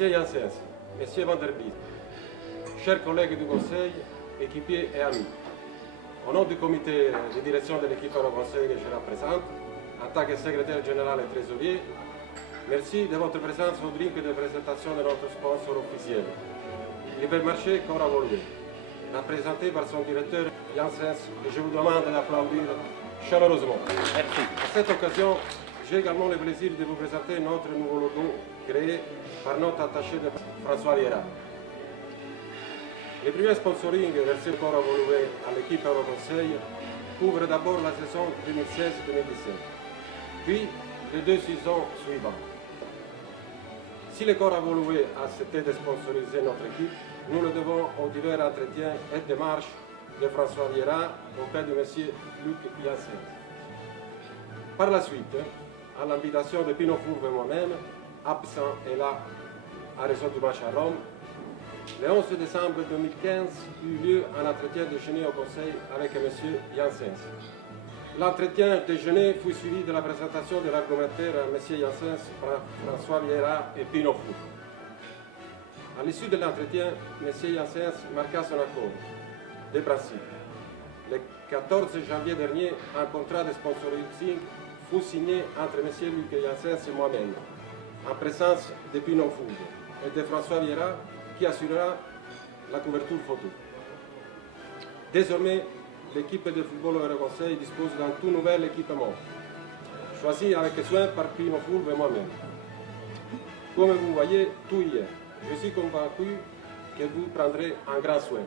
Monsieur Janssens, Monsieur Van der Bies, chers collègues du Conseil, équipiers et amis, au nom du comité de direction de l'équipe Euroconseil que je représente, en tant que secrétaire général et trésorier, merci de votre présence au drink de présentation de notre sponsor officiel, l'hypermarché Cora Woluwe, représenté par son directeur Janssens, et je vous demande d'applaudir chaleureusement. Merci. À cette occasion, j'ai également le plaisir de vous présenter notre nouveau logo créé par notre attaché de François Liera. Le premier sponsoring versé Cora Woluwe à l'équipe Euroconseil couvre d'abord la saison 2016-2017, puis les 2 saisons suivantes. Si le Cora Woluwe a accepté de sponsoriser notre équipe, nous le devons au divers entretiens et démarches de François Liera auprès de M. Luc Janssens. Par la suite, à l'invitation de Pino Fourbe et moi-même, absent et là à raison du match à Rome, le 11 décembre 2015 eut lieu un entretien déjeuner au Conseil avec M. Janssens. L'entretien déjeuner fut suivi de la présentation de l'argumentaire à M. Janssens par François Liera et Pino Fourbe. À l'issue de l'entretien, M. Janssens marqua son accord de principe. Le 14 janvier dernier, un contrat de sponsoring fut signé entre M. Luc Janssens et moi-même, en présence de Pino Fourbe et de François Liera, qui assurera la couverture photo. Désormais, l'équipe de football Euroconseil dispose d'un tout nouvel équipement, choisi avec soin par Pino Fourbe et moi-même. Comme vous voyez, tout y est. Je suis convaincu que vous prendrez un grand soin.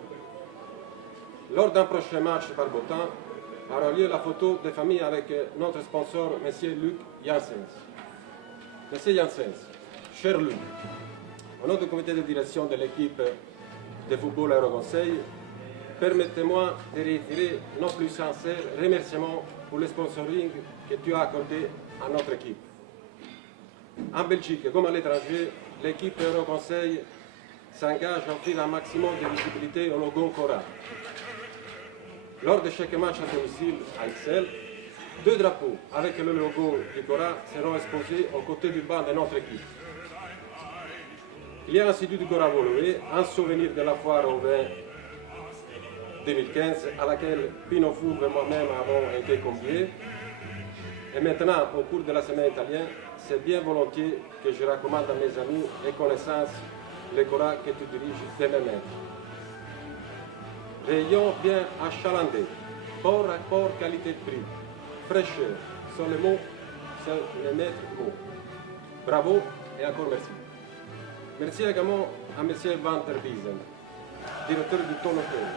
Lors d'un prochain match par beau temps, aura lieu la photo de famille avec notre sponsor, M. Luc Janssens. M. Janssens, cher Luc, au nom du comité de direction de l'équipe de football Euroconseil, permettez-moi de réitérer nos plus sincères remerciements pour le sponsoring que tu as accordé à notre équipe. En Belgique comme à l'étranger, l'équipe Euroconseil s'engage à offrir un maximum de visibilité au logo Cora. Lors de chaque match à domicile à Excel, 2 drapeaux avec le logo du Cora seront exposés aux côtés du banc de notre équipe. Il y a ainsi du Cora Woluwe, un souvenir de la foire au vin 2015 à laquelle Pino Fourbe et moi-même avons été conviés. Et maintenant, au cours de la semaine italienne, c'est bien volontiers que je recommande à mes amis et connaissances le Cora que tu diriges de mes mains. Rayon bien achalandé, port à port qualité de prix, fraîcheur, sont les mots, sont les maîtres mots. Bravo et encore merci. Merci également à M. Van der Biesen, directeur du Ton Hotel,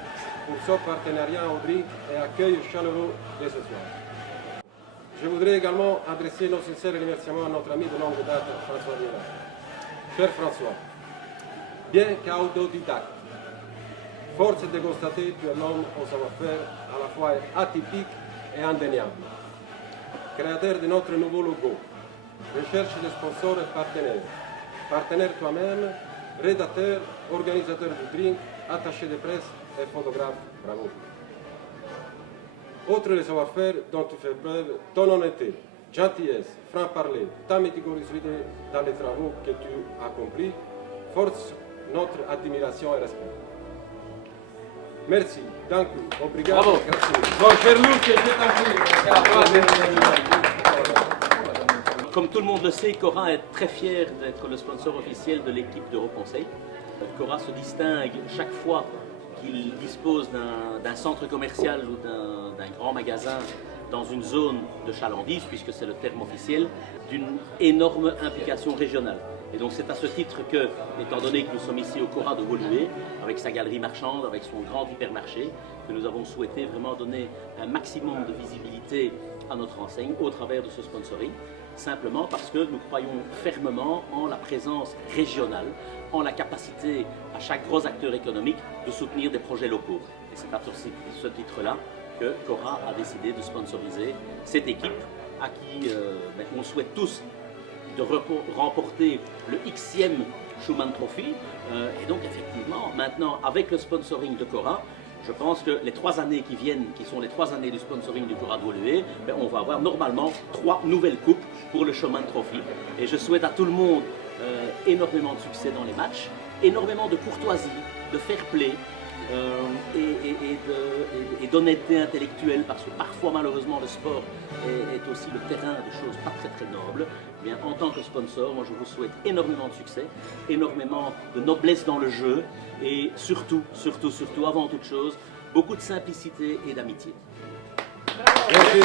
pour son partenariat au drink et accueil chaleureux de ce soir. Je voudrais également adresser nos sincères remerciements à notre ami de longue date, François Liera. Cher François, bien qu'autodidacte, force est de constater que tu es l'homme au savoir-faire à la fois atypique et indéniable. Créateur de notre nouveau logo, recherche de sponsors et partenaires, partenaire toi-même, rédacteur, organisateur du drink, attaché de presse et photographe, bravo. Outre le savoir-faire dont tu fais preuve, ton honnêteté, gentillesse, franc-parler, ta méticulosité dans les travaux que tu accomplis, force notre admiration et respect. Merci, danke, obrigado. Bravo. Bon, cher Luc, je t'en prie. Comme tout le monde le sait, Cora est très fier d'être le sponsor officiel de l'équipe d'Euroconseil. Cora se distingue chaque fois qu'il dispose d'un centre commercial ou d'un grand magasin dans une zone de chalandise, puisque c'est le terme officiel, d'une énorme implication régionale. Et donc c'est à ce titre que, étant donné que nous sommes ici au Cora de Woluwe, avec sa galerie marchande, avec son grand hypermarché, que nous avons souhaité vraiment donner un maximum de visibilité à notre enseigne au travers de ce sponsoring, simplement parce que nous croyons fermement en la présence régionale, en la capacité à chaque gros acteur économique de soutenir des projets locaux. Et c'est à ce titre-là que Cora a décidé de sponsoriser cette équipe à qui on souhaite tous de remporter le Xème Schumann Trophy. Et donc effectivement, maintenant avec le sponsoring de Cora, je pense que les 3 années qui viennent, qui sont les 3 années du sponsoring du Cora de Woluwe, on va avoir normalement 3 nouvelles coupes pour le Schumann Trophy. Et je souhaite à tout le monde énormément de succès dans les matchs, énormément de courtoisie, de fair play et d'honnêteté intellectuelle, parce que parfois malheureusement le sport est aussi le terrain de choses pas très très nobles. Eh bien, en tant que sponsor, moi je vous souhaite énormément de succès, énormément de noblesse dans le jeu et surtout, avant toute chose, beaucoup de simplicité et d'amitié. Merci.